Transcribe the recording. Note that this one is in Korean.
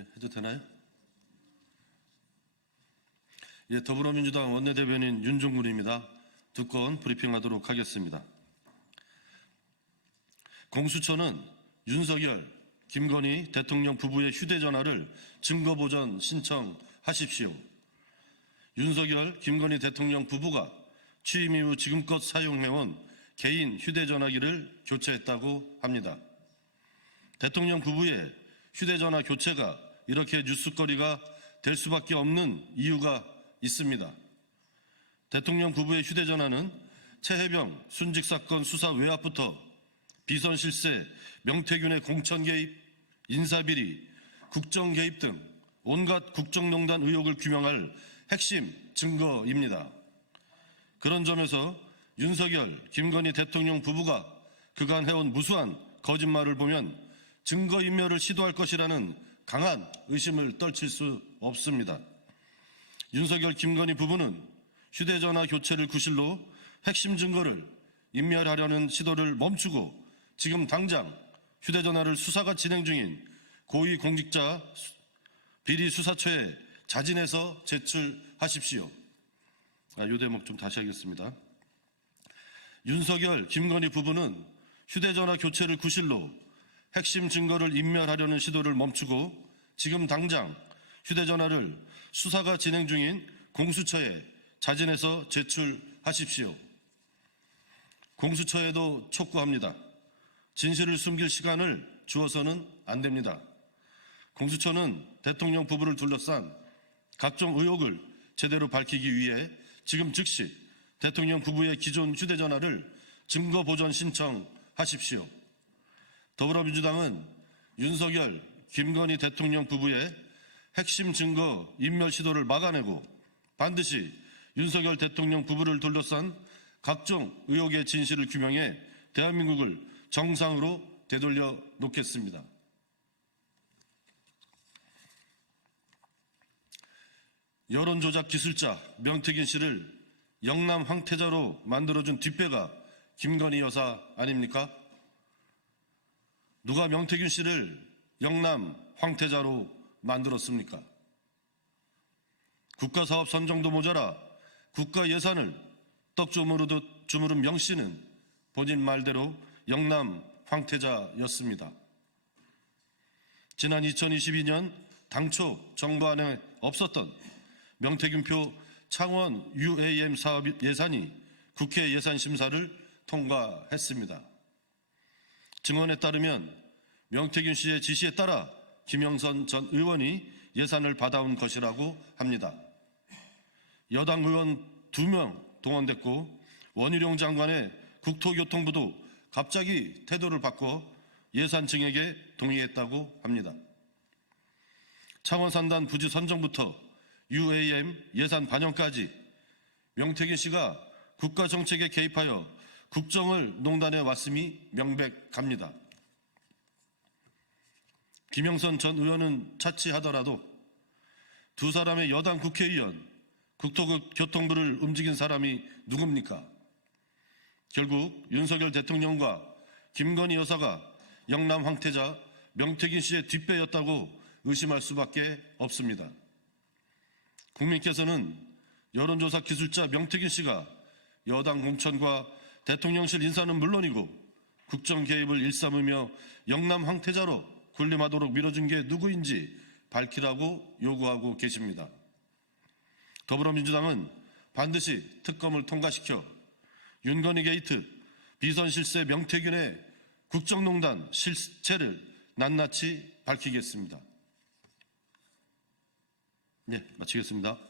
이제 해도 되나요? 예, 더불어민주당 원내대변인 윤종군입니다. 두 건 브리핑하도록 하겠습니다. 공수처는 윤석열, 김건희 대통령 부부의 휴대전화를 증거보전 신청하십시오. 윤석열, 김건희 대통령 부부가 취임 이후 지금껏 사용해온 개인 휴대전화기를 교체했다고 합니다. 대통령 부부의 휴대전화 교체가 이렇게 뉴스거리가 될 수밖에 없는 이유가 있습니다. 대통령 부부의 휴대전화는 최혜병 순직사건 수사 외압부터 비선 실세, 명태균의 공천 개입, 인사비리, 국정 개입 등 온갖 국정농단 의혹을 규명할 핵심 증거입니다. 그런 점에서 윤석열, 김건희 대통령 부부가 그간 해온 무수한 거짓말을 보면 증거인멸을 시도할 것이라는 강한 의심을 떨칠 수 없습니다. 윤석열, 김건희 부부는 휴대전화 교체를 구실로 핵심 증거를 인멸하려는 시도를 멈추고 지금 당장 휴대전화를 수사가 진행 중인 고위공직자 비리수사처에 자진해서 제출하십시오. 이 대목 좀 다시 하겠습니다. 윤석열, 김건희 부부는 휴대전화 교체를 구실로 핵심 증거를 인멸하려는 시도를 멈추고 지금 당장 휴대전화를 수사가 진행 중인 공수처에 자진해서 제출하십시오. 공수처에도 촉구합니다. 진실을 숨길 시간을 주어서는 안 됩니다. 공수처는 대통령 부부를 둘러싼 각종 의혹을 제대로 밝히기 위해 지금 즉시 대통령 부부의 기존 휴대전화를 증거보전 신청하십시오. 더불어민주당은 윤석열, 김건희 대통령 부부의 핵심 증거 인멸 시도를 막아내고 반드시 윤석열 대통령 부부를 둘러싼 각종 의혹의 진실을 규명해 대한민국을 정상으로 되돌려 놓겠습니다. 여론조작 기술자 명태균 씨를 영남 황태자로 만들어준 뒷배가 김건희 여사 아닙니까? 누가 명태균 씨를 영남 황태자로 만들었습니까? 국가사업 선정도 모자라 국가 예산을 떡주무르듯 주무른 명 씨는 본인 말대로 영남 황태자였습니다. 지난 2022년 당초 정부 안에 없었던 명태균표 창원 UAM 사업 예산이 국회 예산심사를 통과했습니다. 증언에 따르면 명태균 씨의 지시에 따라 김영선 전 의원이 예산을 받아온 것이라고 합니다. 여당 의원 2명 동원됐고 원희룡 장관의 국토교통부도 갑자기 태도를 바꿔 예산 증액에 동의했다고 합니다. 창원 산단 부지 선정부터 UAM 예산 반영까지 명태균 씨가 국가 정책에 개입하여 국정을 농단해 왔음이 명백합니다. 김영선 전 의원은 차치하더라도 두 사람의 여당 국회의원, 국토교통부를 움직인 사람이 누굽니까? 결국 윤석열 대통령과 김건희 여사가 영남 황태자 명태균 씨의 뒷배였다고 의심할 수밖에 없습니다. 국민께서는 여론조사 기술자 명태균 씨가 여당 공천과 대통령실 인사는 물론이고 국정 개입을 일삼으며 영남 황태자로 군림하도록 밀어준 게 누구인지 밝히라고 요구하고 계십니다. 더불어민주당은 반드시 특검을 통과시켜 윤건희 게이트, 비선 실세 명태균의 국정농단 실체를 낱낱이 밝히겠습니다. 네, 마치겠습니다.